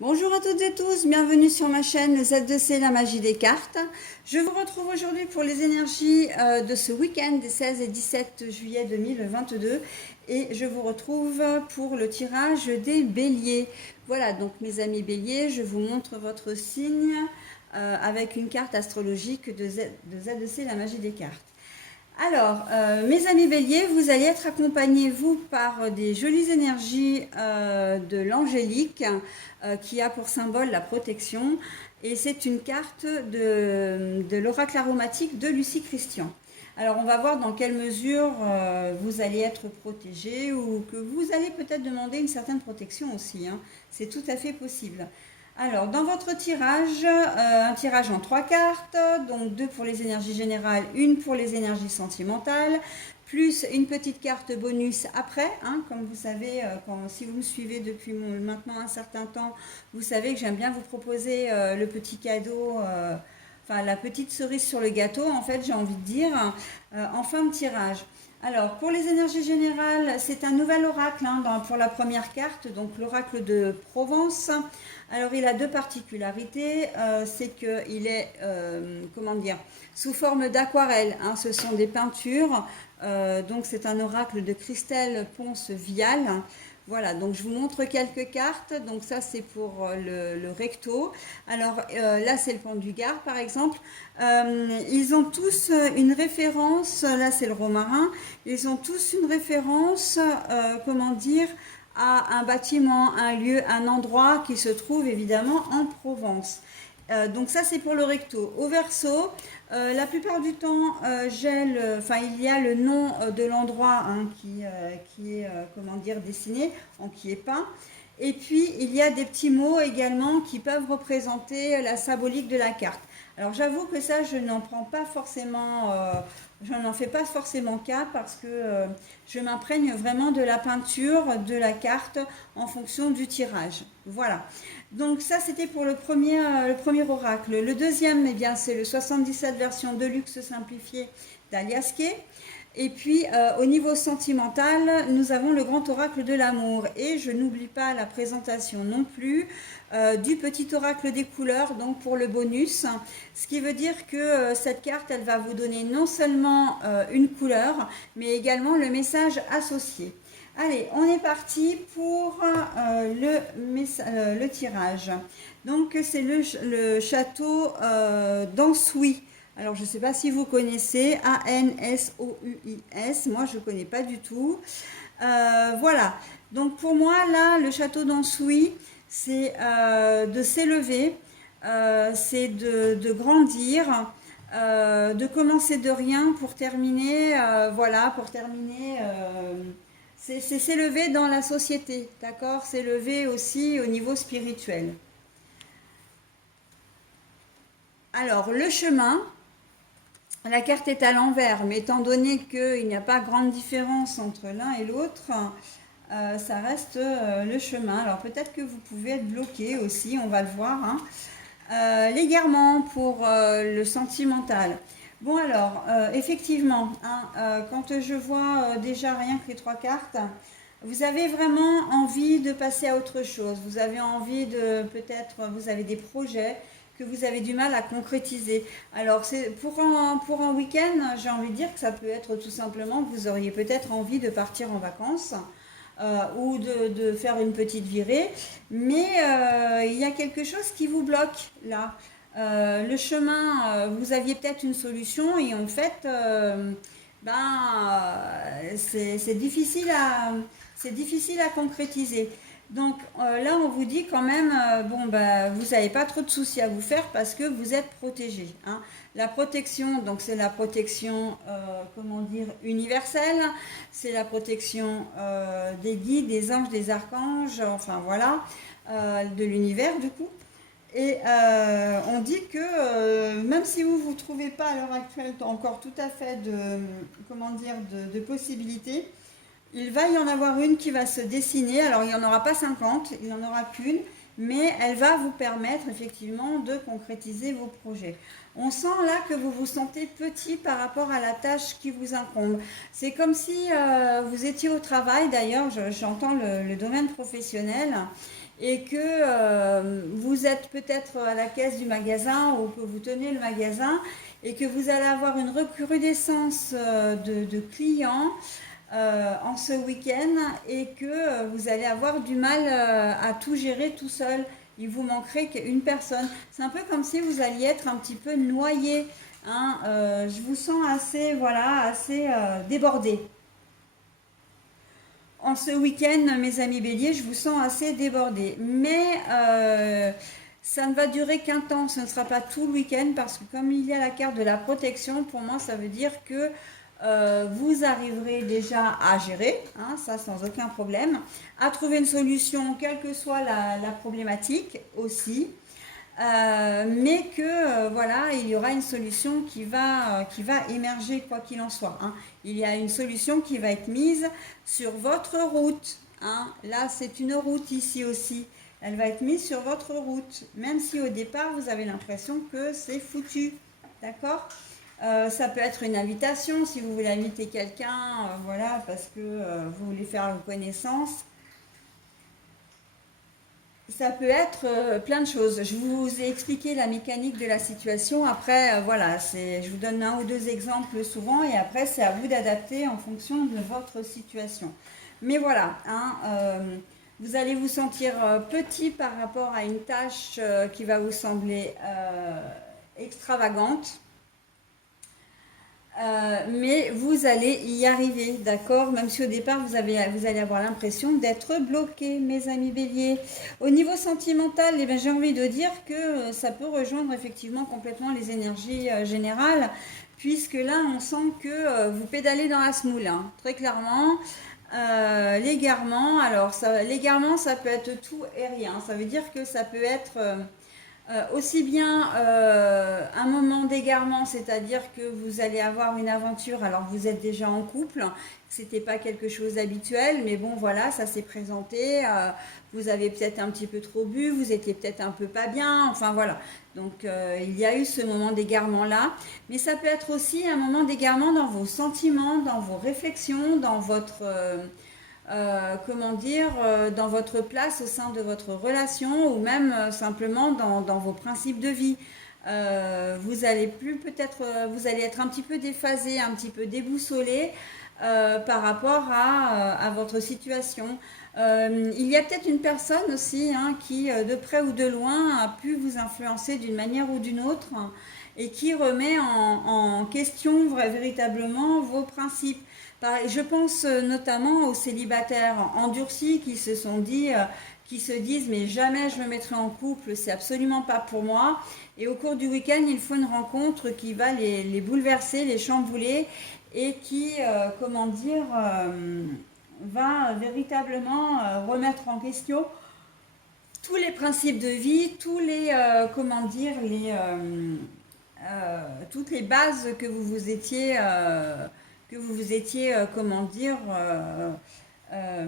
Bonjour à toutes et tous, bienvenue sur ma chaîne Z2C, la magie des cartes. Je vous retrouve aujourd'hui pour les énergies de ce week-end des 16 et 17 juillet 2022 et je vous retrouve pour le tirage des béliers. Voilà, donc mes amis béliers, je vous montre votre signe avec une carte astrologique de Z2C, la magie des cartes. Alors, mes amis béliers, vous allez être accompagnés, vous, par des jolies énergies de l'angélique qui a pour symbole la protection. Et c'est une carte de l'oracle aromatique de Lucie Christian. Alors, on va voir dans quelle mesure vous allez être protégé ou que vous allez peut-être demander une certaine protection aussi, hein. C'est tout à fait possible. Alors, dans votre tirage, un tirage en 3 cartes, donc 2 pour les énergies générales, une pour les énergies sentimentales, plus une petite carte bonus après, hein, comme vous savez, si vous me suivez depuis maintenant un certain temps, vous savez que j'aime bien vous proposer le petit cadeau, enfin la petite cerise sur le gâteau, en fait, j'ai envie de dire, en fin de tirage. Alors, pour les énergies générales, c'est un nouvel oracle hein, pour la première carte, donc l'oracle de Provence. Alors, il a deux particularités. C'est qu'il est, comment dire, sous forme d'aquarelle. Hein, ce sont des peintures. Donc, c'est un oracle de Christelle Ponce-Vial. Voilà, donc je vous montre quelques cartes. Donc ça, c'est pour le recto. Alors là, c'est le pont du Gard, par exemple. Ils ont tous une référence, là c'est le romarin, ils ont tous une référence, comment dire, à un bâtiment, un lieu, un endroit qui se trouve évidemment en Provence. Donc ça c'est pour le recto. Au verso, la plupart du temps, il y a le nom de l'endroit hein, qui est comment dire dessiné, qui est peint. Et puis il y a des petits mots également qui peuvent représenter la symbolique de la carte. Alors j'avoue que ça je n'en prends pas forcément, je n'en fais pas forcément cas parce que je m'imprègne vraiment de la peinture de la carte en fonction du tirage. Voilà. Donc ça c'était pour le premier oracle. Le deuxième, eh bien, c'est le 77 version Deluxe simplifiée d'Aliasquet. Et puis au niveau sentimental, nous avons le grand oracle de l'amour. Et je n'oublie pas la présentation non plus du petit oracle des couleurs, donc pour le bonus. Ce qui veut dire que cette carte, elle va vous donner non seulement une couleur, mais également le message associé. Allez, on est parti pour le tirage. Donc, c'est le château d'Ansouis. Alors, je ne sais pas si vous connaissez, Ansouis. Moi, je ne connais pas du tout. Voilà. Donc, pour moi, là, le château d'Ansouis, c'est de s'élever, c'est de grandir, de commencer de rien pour terminer, voilà, pour terminer. C'est s'élever dans la société, d'accord? S'élever aussi au niveau spirituel. Alors, le chemin, la carte est à l'envers, mais étant donné qu'il n'y a pas grande différence entre l'un et l'autre, ça reste le chemin. Alors, peut-être que vous pouvez être bloqué aussi, on va le voir, hein. L'égarement pour le sentimental. Bon alors, effectivement, hein, quand je vois déjà rien que les trois cartes, vous avez vraiment envie de passer à autre chose. Vous avez envie de, peut-être, vous avez des projets que vous avez du mal à concrétiser. Alors, c'est pour un week-end, j'ai envie de dire que ça peut être tout simplement que vous auriez peut-être envie de partir en vacances ou de faire une petite virée, mais il y a quelque chose qui vous bloque là. Le chemin, vous aviez peut-être une solution et en fait, c'est difficile à concrétiser. Donc là, on vous dit quand même, vous n'avez pas trop de soucis à vous faire parce que vous êtes protégé, hein. La protection, donc c'est la protection, comment dire, universelle, c'est la protection des guides, des anges, des archanges, enfin voilà, de l'univers du coup. Et on dit que même si vous ne vous trouvez pas à l'heure actuelle encore tout à fait comment dire, de possibilités, il va y en avoir une qui va se dessiner. Alors il n'y en aura pas 50, il n'y en aura qu'une, mais elle va vous permettre effectivement de concrétiser vos projets. On sent là que vous vous sentez petit par rapport à la tâche qui vous incombe. C'est comme si vous étiez au travail, d'ailleurs j'entends le domaine professionnel, et que vous êtes peut-être à la caisse du magasin ou que vous tenez le magasin et que vous allez avoir une recrudescence de clients en ce week-end et que vous allez avoir du mal à tout gérer tout seul. Il vous manquerait qu'une personne. C'est un peu comme si vous alliez être un petit peu noyé. Hein. Je vous sens assez, voilà, assez débordé. En ce week-end, mes amis béliers, je vous sens assez débordé. Mais ça ne va durer qu'un temps, ce ne sera pas tout le week-end parce que comme il y a la carte de la protection, pour moi, ça veut dire que vous arriverez déjà à gérer, hein, ça sans aucun problème, à trouver une solution, quelle que soit la problématique aussi. Mais que voilà, il y aura une solution qui va émerger quoi qu'il en soit. Hein. Il y a une solution qui va être mise sur votre route. Hein. Là, c'est une route ici aussi. Elle va être mise sur votre route, même si au départ vous avez l'impression que c'est foutu. D'accord. Ça peut être une invitation si vous voulez inviter quelqu'un, voilà, parce que vous voulez faire une connaissance. Ça peut être plein de choses. Je vous ai expliqué la mécanique de la situation. Après, voilà, je vous donne un ou deux exemples souvent et après, c'est à vous d'adapter en fonction de votre situation. Mais voilà, hein, vous allez vous sentir petit par rapport à une tâche qui va vous sembler extravagante. Mais vous allez y arriver, d'accord? Même si au départ vous allez avoir l'impression d'être bloqué, mes amis béliers. Au niveau sentimental, eh bien, j'ai envie de dire que ça peut rejoindre effectivement complètement les énergies générales, puisque là on sent que vous pédalez dans la semoule, hein, très clairement. L'égarement, alors l'égarement ça peut être tout et rien, ça veut dire que ça peut être aussi bien un moment d'égarement, c'est-à-dire que vous allez avoir une aventure alors que vous êtes déjà en couple, c'était pas quelque chose d'habituel, mais bon voilà, ça s'est présenté, vous avez peut-être un petit peu trop bu, vous étiez peut-être un peu pas bien, enfin voilà. Donc il y a eu ce moment d'égarement là, mais ça peut être aussi un moment d'égarement dans vos sentiments, dans vos réflexions, dans votre comment dire, dans votre place au sein de votre relation ou même simplement dans vos principes de vie. Vous allez plus peut-être, vous allez être un petit peu déphasé, un petit peu déboussolé par rapport à votre situation. Il y a peut-être une personne aussi hein, qui, de près ou de loin, a pu vous influencer d'une manière ou d'une autre et qui remet en question véritablement vos principes. Je pense notamment aux célibataires endurcis qui se sont dit, qui se disent mais jamais je me mettrai en couple, c'est absolument pas pour moi. Et au cours du week-end, il faut une rencontre qui va les bouleverser, les chambouler et qui, comment dire, va véritablement remettre en question tous les principes de vie, tous les, comment dire, toutes les bases que vous étiez comment dire, euh,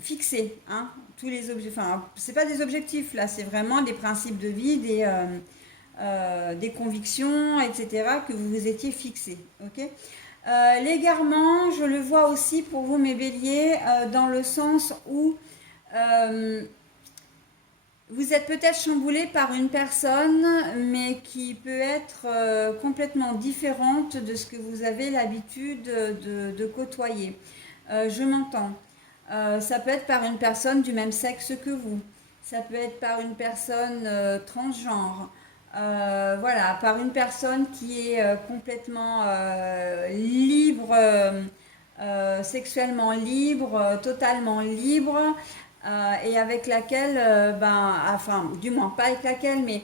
fixés. Hein, tous les objectifs, enfin, c'est pas des objectifs là, c'est vraiment des principes de vie, des convictions, etc., que vous vous étiez fixés. Ok. L'égarement, je le vois aussi pour vous, mes béliers, dans le sens où vous êtes peut-être chamboulé par une personne, mais qui peut être complètement différente de ce que vous avez l'habitude de côtoyer. Je m'entends. Ça peut être par une personne du même sexe que vous. Ça peut être par une personne transgenre. Voilà, par une personne qui est complètement libre, sexuellement libre, totalement libre, et avec laquelle, enfin, du moins pas avec laquelle, mais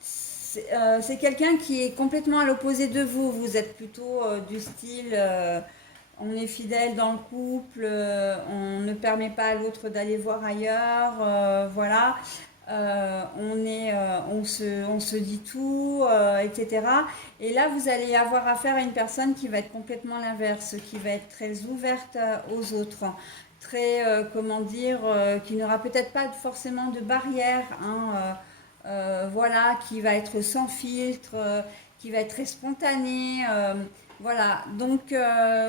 c'est quelqu'un qui est complètement à l'opposé de vous. Vous êtes plutôt du style, on est fidèle dans le couple, on ne permet pas à l'autre d'aller voir ailleurs, voilà. On se dit tout, etc. Et là, vous allez avoir affaire à une personne qui va être complètement l'inverse, qui va être très ouverte aux autres, très, comment dire, qui n'aura peut-être pas forcément de barrière, hein, voilà, qui va être sans filtre, qui va être très spontané, Voilà, donc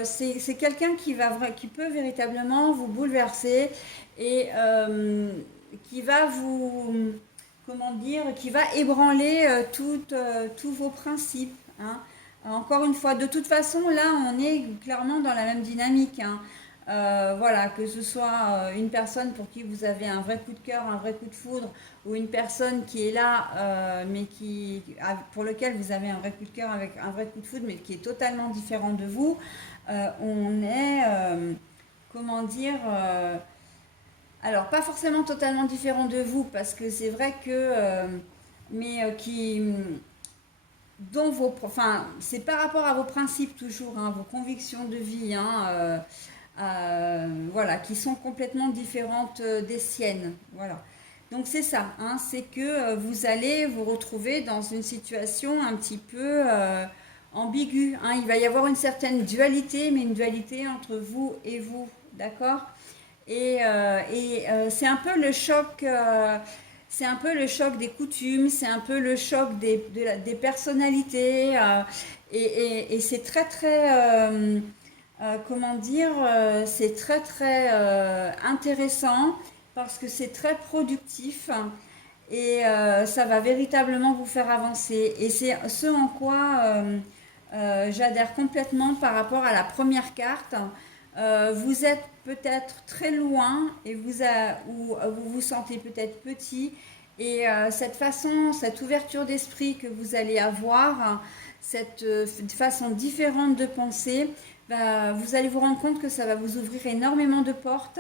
c'est quelqu'un qui peut véritablement vous bouleverser et qui va vous, comment dire, qui va ébranler tous vos principes, hein. Encore une fois, de toute façon, là, on est clairement dans la même dynamique, hein. Voilà, que ce soit une personne pour qui vous avez un vrai coup de cœur, un vrai coup de foudre, ou une personne qui est là, mais pour lequel vous avez un vrai coup de cœur avec un vrai coup de foudre, mais qui est totalement différent de vous, on est, comment dire, alors pas forcément totalement différent de vous, parce que c'est vrai que, mais dont enfin, c'est par rapport à vos principes toujours, hein, vos convictions de vie, hein, voilà, qui sont complètement différentes des siennes. Voilà. Donc c'est ça, hein, c'est que vous allez vous retrouver dans une situation un petit peu ambiguë, hein. Il va y avoir une certaine dualité, mais une dualité entre vous et vous, d'accord? C'est un peu le choc. C'est un peu le choc des coutumes, c'est un peu le choc des personnalités, et c'est très très, comment dire, c'est très très intéressant parce que c'est très productif et ça va véritablement vous faire avancer. Et c'est ce en quoi j'adhère complètement par rapport à la première carte. Vous êtes peut-être très loin et ou vous vous sentez peut-être petit. Et cette façon, cette ouverture d'esprit que vous allez avoir, cette façon différente de penser, bah, vous allez vous rendre compte que ça va vous ouvrir énormément de portes,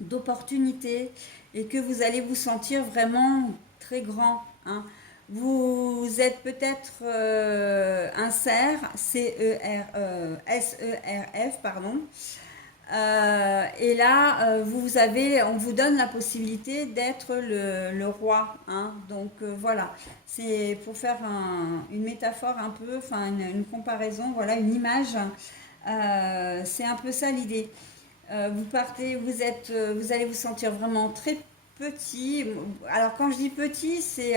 d'opportunités, et que vous allez vous sentir vraiment très grand, hein. Vous êtes peut-être un cerf, SERF, pardon. Et là, on vous donne la possibilité d'être le roi, hein. Donc voilà, c'est pour faire une métaphore un peu, enfin une comparaison, voilà, une image. C'est un peu ça l'idée. Vous partez, vous allez vous sentir vraiment très petit. Alors quand je dis petit, c'est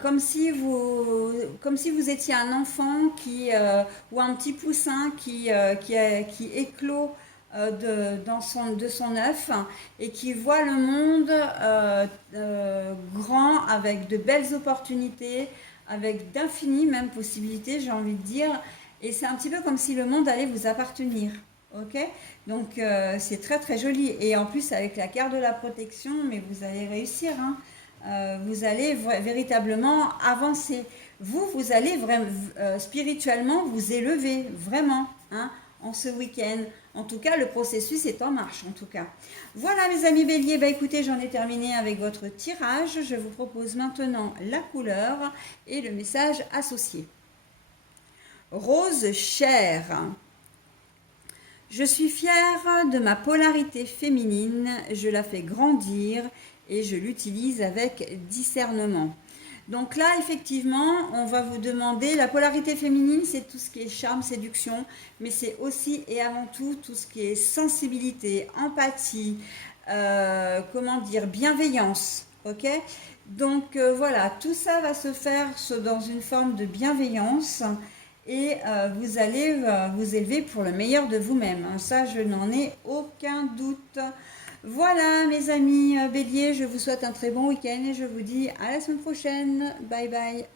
comme si vous étiez un enfant ou un petit poussin qui éclot de son œuf et qui voit le monde grand avec de belles opportunités, avec d'infinies même possibilités, j'ai envie de dire. Et c'est un petit peu comme si le monde allait vous appartenir. Ok, donc c'est très très joli. Et en plus avec la carte de la protection, mais vous allez réussir, hein. Vous allez véritablement avancer. Vous allez vraiment spirituellement vous élever, vraiment, hein, en ce week-end. En tout cas, le processus est en marche, en tout cas. Voilà, mes amis béliers, bah écoutez, j'en ai terminé avec votre tirage. Je vous propose maintenant la couleur et le message associé. Rose chair. Je suis fière de ma polarité féminine, je la fais grandir et je l'utilise avec discernement. Donc là, effectivement, on va vous demander, la polarité féminine, c'est tout ce qui est charme, séduction, mais c'est aussi et avant tout tout ce qui est sensibilité, empathie, comment dire, bienveillance, ok? Donc voilà, tout ça va se faire dans une forme de bienveillance et vous allez vous élever pour le meilleur de vous-même. Ça, je n'en ai aucun doute. Voilà, mes amis béliers, je vous souhaite un très bon week-end et je vous dis à la semaine prochaine. Bye bye.